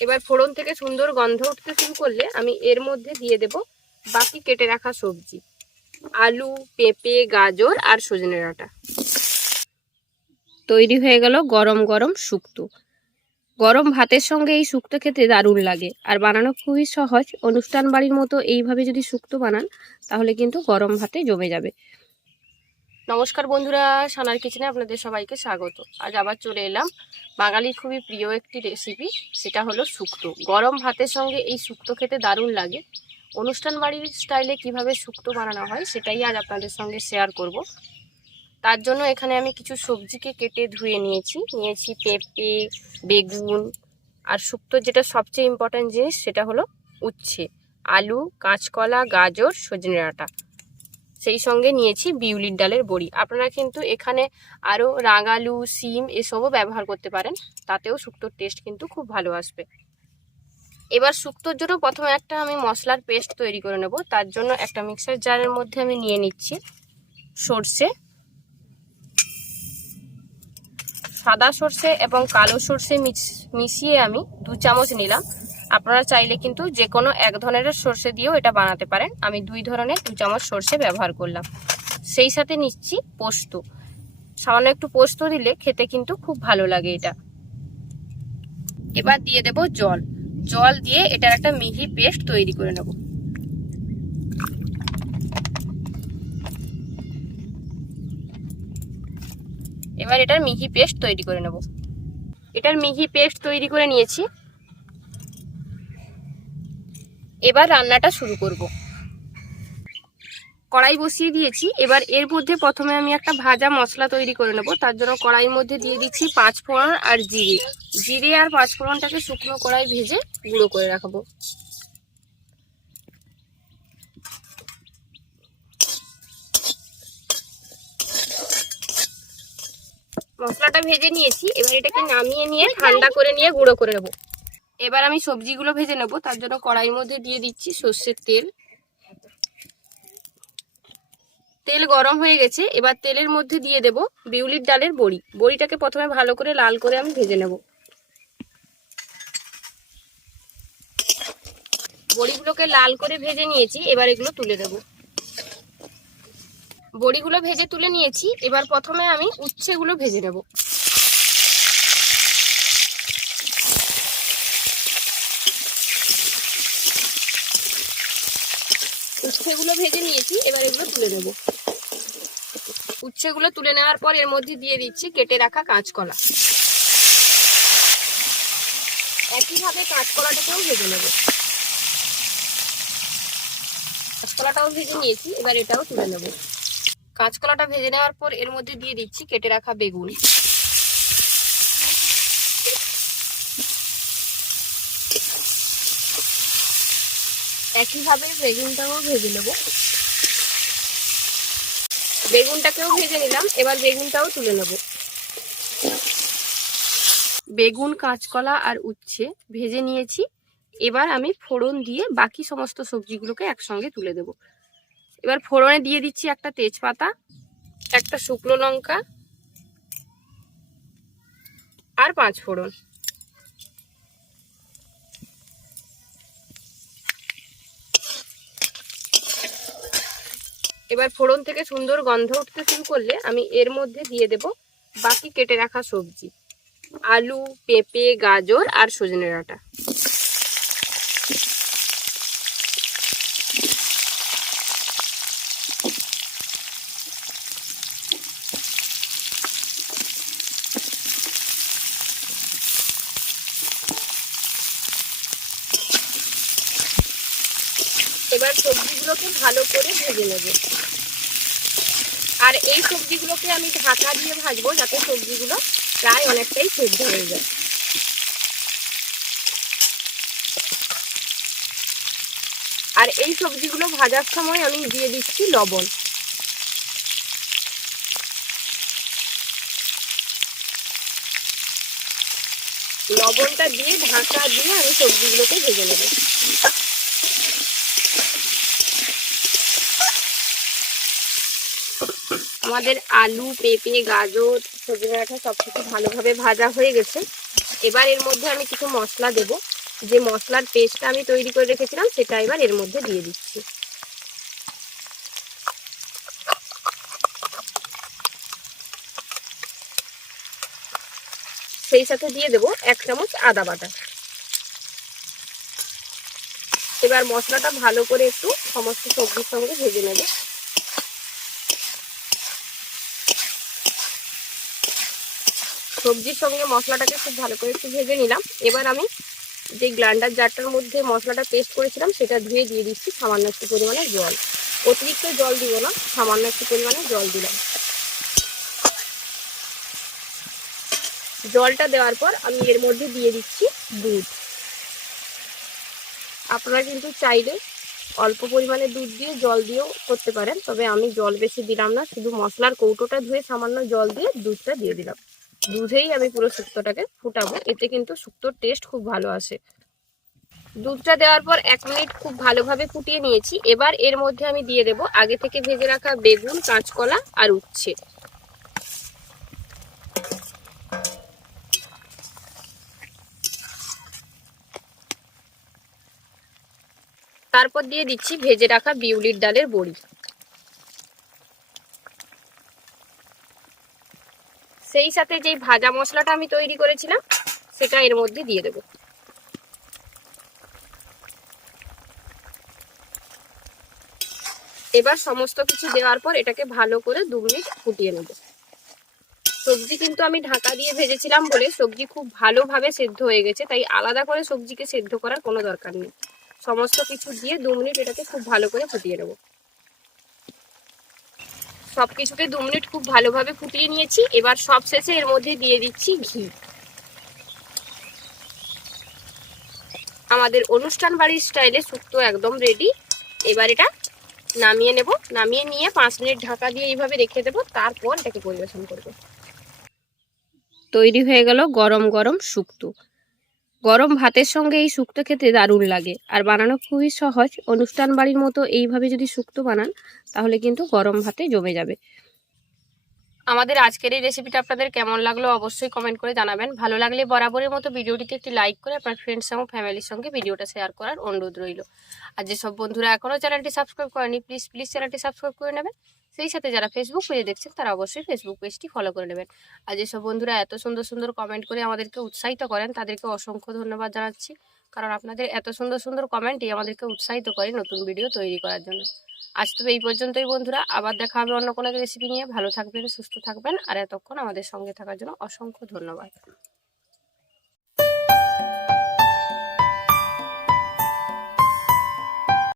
এবার ফোড়ন থেকে সুন্দর গন্ধ উঠতে শুরু করলে আমি এর মধ্যে দিয়ে দেব বাকি কেটে রাখা সবজি। আলু, পেঁপে, গাজর আর সজনে ডাঁটা। তৈরি হয়ে গেল গরম গরম শুক্তো। গরম ভাতের সঙ্গে এই শুক্তো খেতে দারুণ লাগে। আর বানানো খুবই সহজ। অনুষ্ঠান বাড়ির মতো এইভাবে যদি শুক্তো বানান, তাহলে কিন্তু গরম ভাতে জমে যাবে। নমস্কার বন্ধুরা, সানার কিচেনে আপনাদের সবাইকে স্বাগত। আজ আবার চলে এলাম বাঙালির খুবই প্রিয় একটি রেসিপি সেটা হলো শুক্তো। গরম ভাতের সঙ্গে এই শুক্তো খেতে দারুণ লাগে। অনুষ্ঠান বাড়ির স্টাইলে কীভাবে শুক্তো বানানো হয়, সেটাই আজ আপনাদের সঙ্গে শেয়ার করব। তার জন্য এখানে আমি কিছু সবজিকে কেটে ধুয়ে নিয়েছি। নিয়েছি পেঁপে, বেগুন, আর শুক্তোর যেটা সবচেয়ে ইম্পর্ট্যান্ট জিনিস, সেটা হলো উচ্ছে, আলু, কাঁচকলা, গাজর, সজনে ডাঁটা সেই সঙ্গে নিয়েছি বিউলির ডালের বড়ি। আপনারা কিন্তু এখানে আরও রাঙালু, সিম এসবও ব্যবহার করতে পারেন। তাতেও শুক্তোর টেস্ট কিন্তু খুব ভালো আসবে। এবার শুক্তোর জন্য প্রথমে একটা আমি মশলার পেস্ট তৈরি করে নেব। তার জন্য একটা মিক্সার জারের মধ্যে আমি নিয়ে নিচ্ছি সর্ষে। সাদা সর্ষে এবং কালো সর্ষে মিশিয়ে আমি দু চামচ নিলাম। আপনারা চাইলে কিন্তু যে কোনো এক ধরনের সর্ষে দিয়েও এটা বানাতে পারেন। আমি দুই ধরনের, দু চামচ সর্ষে ব্যবহার করলাম। সেই সাথে নিচ্ছি পোস্ত। সামান্য একটু পোস্ত দিলে খেতে কিন্তু খুব ভালো লাগে এটা। এবার দিয়ে দেব জল। জল দিয়ে এটার একটা মিহি পেস্ট তৈরি করে নেব। এবার এটার মিহি পেস্ট তৈরি করে নেব। এটার মিহি পেস্ট তৈরি করে নিয়েছি। এবার রান্নাটা শুরু করব। কড়াই বসিয়ে দিয়েছি। এবার এর মধ্যে প্রথমে আমি একটা ভাজা মশলা তৈরি করে নেব। তার জন্য কড়াইয়ের মধ্যে দিয়ে দিচ্ছি পাঁচ ফোড়ন আর জিরে। জিরে আর পাঁচ ফোড়নটাকে শুকনো কড়াই ভেজে গুঁড়ো করে রাখব। মশলাটা ভেজে নিয়েছি। এবার এটাকে নামিয়ে নিয়ে ঠান্ডা করে নিয়ে গুঁড়ো করে নেব। এবার আমি সবজিগুলো ভেজে নেব, তার জন্য কড়াইয়ের মধ্যে দিয়ে দিচ্ছি সর্ষের তেল। তেল গরম হয়ে গেছে, এবার তেলের মধ্যে দিয়ে দেব বিউলির ডালের বড়ি। বড়িটাকে প্রথমে ভালো করে লাল করে আমি ভেজে নেব। বড়িগুলোকে লাল করে ভেজে নিয়েছি, এবার এগুলো তুলে দেব। বড়িগুলো ভেজে তুলে নিয়েছি, এবার প্রথমে আমি উচ্ছেগুলো ভেজে নেব। উচ্ছেগুলো ভেজে নিয়েছি, এবার এগুলো তুলে নেব। উচ্ছেগুলো তুলে নেওয়ার পর এর মধ্যে দিয়ে দিচ্ছি কেটে রাখা কাঁচকলা। একইভাবে কাঁচকলাটাকেও ভেজে নেব। কাঁচকলাটাও ভেজে নিয়েছি, এবার এটাও তুলে নেব। কাঁচকলাটা ভেজে নেওয়ার পর এর মধ্যে দিয়ে দিচ্ছি কেটে রাখা বেগুন। একইভাবে বেগুনটাও ভেজে নেব। বেগুনটাকেও ভেজে নিলাম, এবার বেগুনটাও তুলে নেব। বেগুন, কাঁচকলা আর উচ্ছে ভেজে নিয়েছি। এবার আমি ফোড়ন দিয়ে বাকি সমস্ত সবজিগুলোকে একসঙ্গে তুলে দেব। এবার ফোড়নে দিয়ে দিচ্ছি একটা তেজপাতা, একটা শুকনো লঙ্কা আর পাঁচ ফোড়ন। এবার ফোড়ন থেকে সুন্দর গন্ধ উঠতে শুরু করলে আমি এর মধ্যে দিয়ে দেব বাকি কেটে রাখা সবজি। আলু, পেঁপে, গাজর আর সজনে ডাঁটা। এবার সবজিগুলোকে ভালো করে ভেজে নেব। আর এই সবজিগুলোকে আমি ঢাকা দিয়ে ভাজবো যাতে সবজিগুলো প্রায় অনেকটাই সেদ্ধ হয়ে যায়। আর এই সবজিগুলো ভাজার সময় আমি দিয়ে দিচ্ছি লবণ। লবণটা দিয়ে ঢাকা দিয়ে আমি সবজিগুলোকে ভেজে নেব। আমাদের আলু, পেঁপে, গাজর, সজনে ডাঁটা সব কিছু ভালোভাবে ভাজা হয়ে গেছে। এবার এর মধ্যে আমি কিছু মশলা দেব। যে মশলার পেস্টটা আমি তৈরি করে রেখেছিলাম, সেটা এবার এর মধ্যে দিয়ে দিচ্ছি। সেই সাথে দিয়ে দেবো এক চামচ আদা বাটা। এবার মশলাটা ভালো করে একটু সমস্ত সবজির সঙ্গে ভেজে নেবে। সবজির সঙ্গে মশলাটাকে খুব ভালো করে একটু ভেজে নিলাম। এবার আমি যে গ্লান্ডার জারটার মধ্যে মশলাটা পেস্ট করেছিলাম, সেটা ধুয়ে দিয়ে দিচ্ছি সামান্য একটু পরিমাণে জল। অতিরিক্ত জল দিব না, সামান্য একটু পরিমাণে জল দিলাম। জলটা দেওয়ার পর আমি এর মধ্যে দিয়ে দিচ্ছি দুধ। আপনারা কিন্তু চাইলে অল্প পরিমাণে দুধ দিয়ে জল দিয়েও করতে পারেন, তবে আমি জল বেশি দিলাম না, শুধু মশলার কৌটোটা ধুয়ে সামান্য জল দিয়ে দুধটা দিয়ে দিলাম। দুধেই আমি পুরো শুক্তোটাকে ফুটাবো। এতে কিন্তু শুক্তোর টেস্ট খুব ভালো আসে। দুধটা দেওয়ার পর এক মিনিট খুব ভালোভাবে ফুটিয়ে নিয়েছি। এবার এর মধ্যে আমি দিয়ে দেব আগে থেকে ভেজে রাখা বেগুন, কাঁচকলা আর উচ্ছে। তারপর দিয়ে দিচ্ছি ভেজে রাখা বিউলির ডালের বড়ি। সেই সাথে যেই ভাজা মশলাটা আমি তৈরি করেছিলাম, সেটা এর মধ্যে দিয়ে দেব। এবার সমস্ত কিছু দেওয়ার পর এটাকে ভালো করে দু মিনিট ফুটিয়ে নেব। সবজি কিন্তু আমি ঢাকা দিয়ে ভেজেছিলাম বলে সবজি খুব ভালোভাবে সেদ্ধ হয়ে গেছে, তাই আলাদা করে সবজিকে সেদ্ধ করার কোনো দরকার নেই। সমস্ত কিছু দিয়ে দু মিনিট এটাকে খুব ভালো করে ফুটিয়ে নেব। সব কিছুকে দু মিনিট খুব ভালোভাবে ফুটিয়ে নিয়েছি। এবার সব শেষে এর মধ্যে দিয়ে দিচ্ছি ঘি। আমাদের অনুষ্ঠান বাড়ির স্টাইলে শুক্তো একদম রেডি এবার এটা নামিয়ে নেব। নামিয়ে নিয়ে পাঁচ মিনিট ঢাকা দিয়ে এইভাবে রেখে দেবো। তারপর এটাকে পরিবেশন করব। তৈরি হয়ে গেল গরম গরম শুক্তো গরম ভাতের সঙ্গে এই শুক্তো খেতে দারুণ লাগে। আর বানানো খুবই সহজ। অনুষ্ঠান বাড়ির মতো এইভাবে যদি শুক্তো বানান, তাহলে কিন্তু গরম ভাতে জমে যাবে। আমাদের আজকের এই রেসিপিটা আপনাদের কেমন লাগল অবশ্যই কমেন্ট করে জানাবেন। ভালো লাগলে বরাবরের মতো ভিডিওটিতে একটি লাইক করে আপনার ফ্রেন্ডস এবং ফ্যামিলির সঙ্গে ভিডিওটা শেয়ার করার অনুরোধ রইল। আর যেসব বন্ধুরা এখনও চ্যানেলটি সাবস্ক্রাইব করেনি প্লিজ প্লিজ চ্যানেলটি সাবস্ক্রাইব করে নেবেন। সেই সাথে যারা ফেসবুক পেজে দেখছেন, তারা অবশ্যই ফেসবুক পেজটি ফলো করে নেবেন। আর যেসব বন্ধুরা এত সুন্দর সুন্দর কমেন্ট করে আমাদেরকে উৎসাহিত করেন, তাদেরকে অসংখ্য ধন্যবাদ জানাচ্ছি। কারণ আপনাদের এত সুন্দর সুন্দর কমেন্টই আমাদেরকে উৎসাহিত করে নতুন ভিডিও তৈরি করার জন্য। আজ তবে এই পর্যন্তই বন্ধুরা। আবার দেখা হবে অন্য কোনো রেসিপি নিয়ে। ভালো থাকবেন, সুস্থ থাকবেন। আর এতক্ষণ আমাদের সঙ্গে থাকার জন্য অসংখ্য ধন্যবাদ।